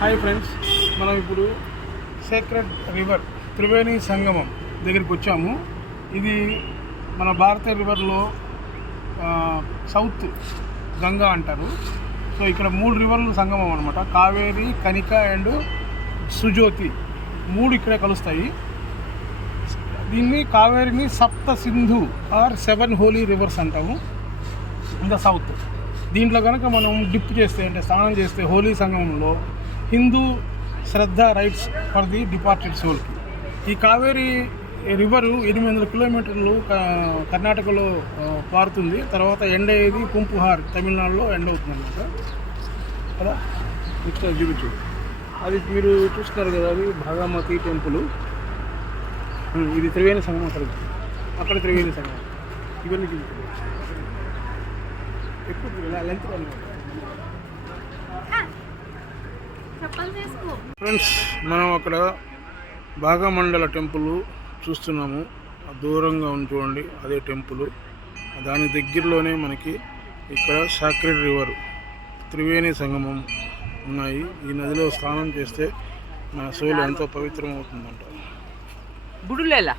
Hi friends, మనం ఇప్పుడు sacred river Triveni సంగమం దగ్గరికి వచ్చాము. ఇది మన భారత రివర్లో సౌత్ గంగా అంటారు. సో ఇక్కడ 3 రివర్లు సంగమం అనమాట. కావేరి, కనిక అండ్ సుజోతి 3 ఇక్కడే కలుస్తాయి. దీన్ని కావేరిని సప్త సింధు ఆర్ 7 హోలీ రివర్స్ అంటాము ఇన్ ద సౌత్. దీంట్లో కనుక మనం డిప్ చేస్తే అంటే స్నానం చేస్తే హోలీ సంగమంలో హిందూ శ్రద్ధ రైట్స్ ఫర్ ది డిపార్టెడ్ సోల్కి. ఈ కావేరీ రివరు 800 కిలోమీటర్లు కర్ణాటకలో పారుతుంది. తర్వాత ఎండ్ అయ్యేది కుంపుహార్ తమిళనాడులో ఎండ్ అవుతుంది అన్నమాట. కదా ఇక్కడ చూపించు, అది మీరు చూస్తున్నారు కదా, అది భాగమతి టెంపుల్. ఇది త్రివేణి సంగమం. అక్కడ త్రివేణి సంగమం. ఇవన్నీ చూపించు ఎక్కువ లెంత్ అనమాట. ఫ్రెండ్స్, మనం అక్కడ భాగమండల టెంపుల్ చూస్తున్నాము. దూరంగా ఉంది చూడండి, అదే టెంపుల్. దాని దగ్గరలోనే మనకి ఇక్కడ సాక్రెడ్ రివర్ త్రివేణి సంగమం ఉన్నాయి. ఈ నదిలో స్నానం చేస్తే మన సోలు ఎంతో పవిత్రం అవుతుందంట. బుడులేలా